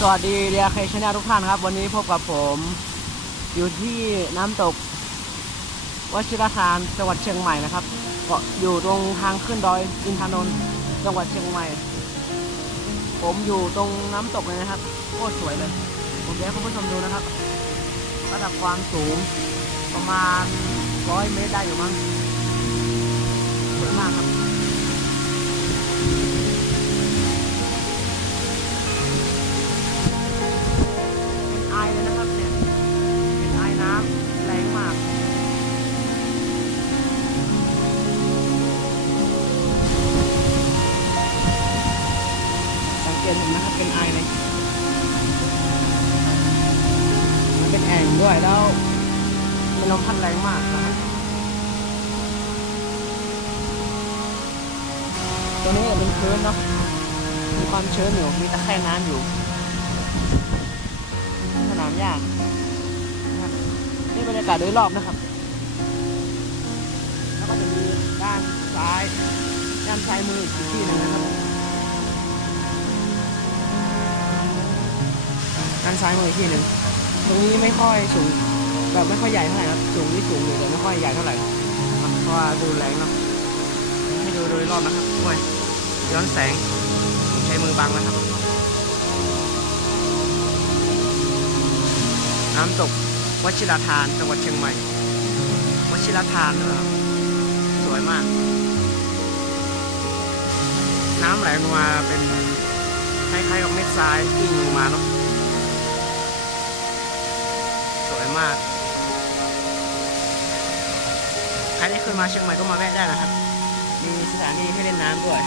สวัสดีเรียเคชแนลทุกท่านครับวันนี้พบกับผมอยู่ที่น้ำตกวชิรทานจังหวัดเชียงใหม่นะครับก็อยู่ตรงทางขึ้นดอยอินทนนท์จังหวัดเชียงใหม่ผมอยู่ตรงน้ำตกเลยนะครับโคตรสวยเลยผมจะให้คุณผู้ชมดูนะครับระดับความสูงประมาณ100 เมตรได้อยู่มั้งสวยมากครับเป็นไอเลยนะครับเนี่ยเป็นไอน้ำแรงมากสังเกตเห็นนะครับเป็นไอเลยมันเป็นแอ่งด้วยแล้วมันลมพัดแรงมากนะครับตัวนี้เป็นพื้นเนาะมีความชื้นอยู่มีตะแคงน้ำอยู่สนามหญ้านะครับนี่บรรยากาศโดยรอบนะครับแล้วก็จะมีด้านซ้ายมืออีกที่หนึ่งนะครับด้านซ้ายมืออีกที่หนึ่งตรงนี้ไม่ค่อยสูงแบบไม่ค่อยใหญ่เท่าไหร่ครับสูงที่สูงอยู่แต่ไม่ค่อยใหญ่เท่าไหร่เพราะว่าดูแรงเนาะให้ดูโดยรอบนะครับโอ้ยย้อนแสงใช้มือบังนะครับน้ำตกวชิรทานจังหวัดเชียงใหม่วชิรทานนะครับสวยมากน้ำไหลลงมาเป็นคล้ายๆกับเม็ดทรายกิ่งลงมาเนาะสวยมากใครที่เคยมาเชียงใหม่ก็มาแวะได้นะครับมีสถานที่ให้เล่นน้ำด้วย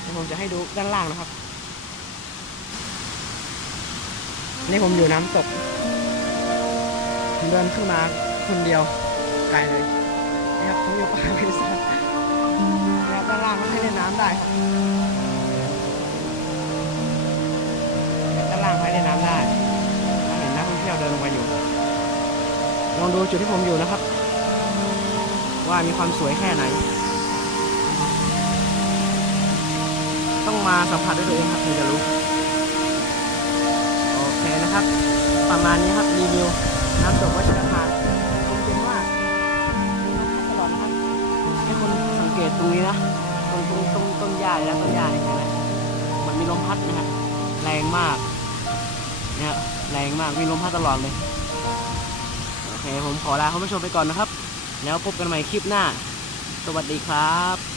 เดี๋ยวผมจะให้ดูด้านล่างนะครับนี่ผมอยู่น้ำตกผมเดินขึ้นมาคนเดียวไกลเลยนะครับผมอยู่ป่าเบซ่าแล้วด้านล่างก็ให้เล่นน้ำได้ครับด้านล่างให้เล่นน้ำได้เห็นนักท่องเที่ยวเดินลงไปอยู่ลองดูจุดที่ผมอยู่นะครับว่ามีความสวยแค่ไหนต้องมาสัมผัสด้วยตัวเองครับถึงจะรู้โอเคนะครับประมาณนี้ครับรีวิวน้ำตกวชิรทานลมเย็นมากมีลมพัดตลอดนะครับให้คนสังเกตตรงนี้นะตรงต้นหญ้าและต้นหญ้าเห็นไหมมันมีลมพัดนะครับแรงมากเนี่ยแรงมากมีลมพัดตลอดเลยโอเคผมขอลาคุณผู้ชมไปก่อนนะครับแล้วพบกันใหม่คลิปหน้าสวัสดีครับ